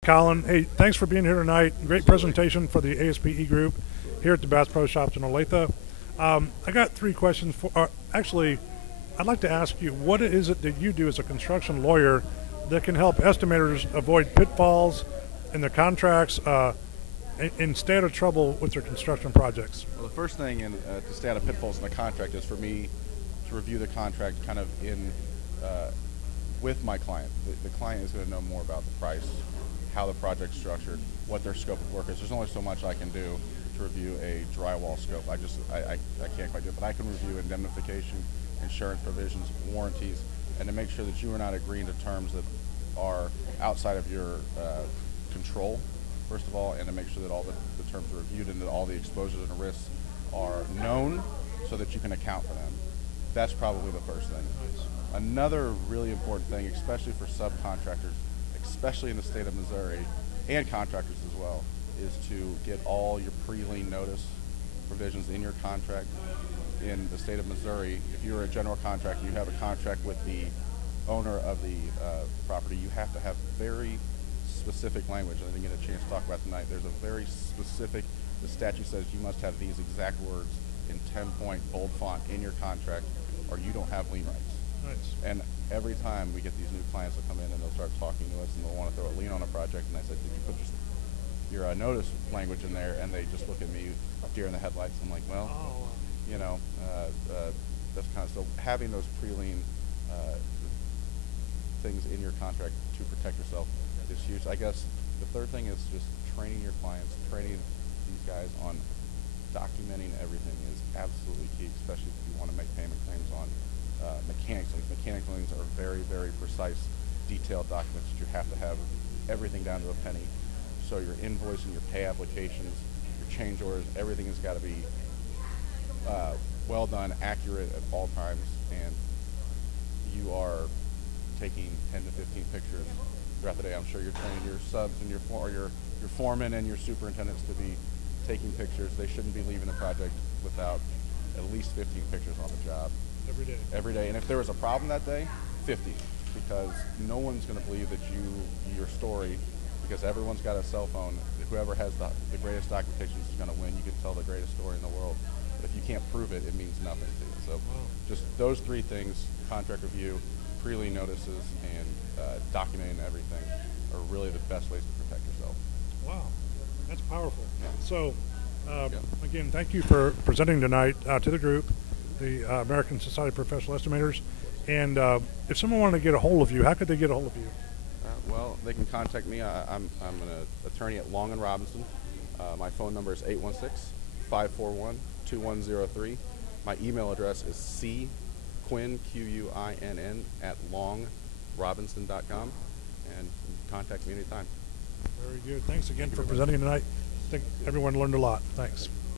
Colin, hey, thanks for being here tonight. Great presentation for the ASPE group here at the Bass Pro Shops in Olathe. I got three questions for, actually, I'd like to ask you, what is it that you do as a construction lawyer that can help estimators avoid pitfalls in their contracts and stay out of trouble with their construction projects? Well, the first thing to stay out of pitfalls in the contract is for me to review the contract kind of with my client. The client is going to know more about the price, how the project's structured, what their scope of work is. There's only so much I can do to review a drywall scope. I can't quite do it, but I can review indemnification, insurance provisions, warranties, and to make sure that you are not agreeing to terms that are outside of your control, first of all, and to make sure that all the terms are reviewed and that all the exposures and risks are known so that you can account for them. That's probably the first thing. Another really important thing, especially for subcontractors, especially in the state of Missouri, and contractors as well, is to get all your pre-lien notice provisions in your contract. In the state of Missouri, if you're a general contractor, you have a contract with the owner of the property, you have to have very specific language. I didn't get a chance to talk about tonight. There's a very specific, the statute says you must have these exact words in 10-point bold font in your contract, or you don't have lien rights. Nice. And every time we get these new clients that come in and they'll start talking to us and they'll want to throw a lien on a project, and I said, did you put just your notice language in there? And they just look at me deer in the headlights. I'm like, well, you know, that's kind of, so having those pre-lien things in your contract to protect yourself is huge. I guess the third thing is just training your clients, training these guys on documenting everything is absolutely key, especially if you want to make payment claims on mechanics liens. Mechanics liens are very, very precise, detailed documents that you have to have everything down to a penny. So your invoicing, your pay applications, your change orders, everything has got to be well done, accurate at all times, and you are taking 10 to 15 pictures throughout the day. I'm sure you're training your subs and your foremen and your superintendents to be taking pictures. They shouldn't be leaving the project without at least 15 pictures on the job. Every day. Every day. And if there was a problem that day, 50. Because no one's going to believe that your story, because everyone's got a cell phone. Whoever has the greatest documentation is going to win. You can tell the greatest story in the world. But if you can't prove it, it means nothing to you. So just those three things, contract review, pre-lien notices, and documenting everything are really the best ways to protect yourself. Wow, that's powerful. Yeah. So, again, thank you for presenting tonight to the group, the American Society of Professional Estimators. And if someone wanted to get a hold of you, how could they get a hold of you? Well, they can contact me. I'm an attorney at Long & Robinson. My phone number is 816-541-2103. My email address is cquinn, Quinn, at longrobinson.com, and contact me anytime. Very good. Thanks again for presenting tonight. I think everyone learned a lot. Thanks.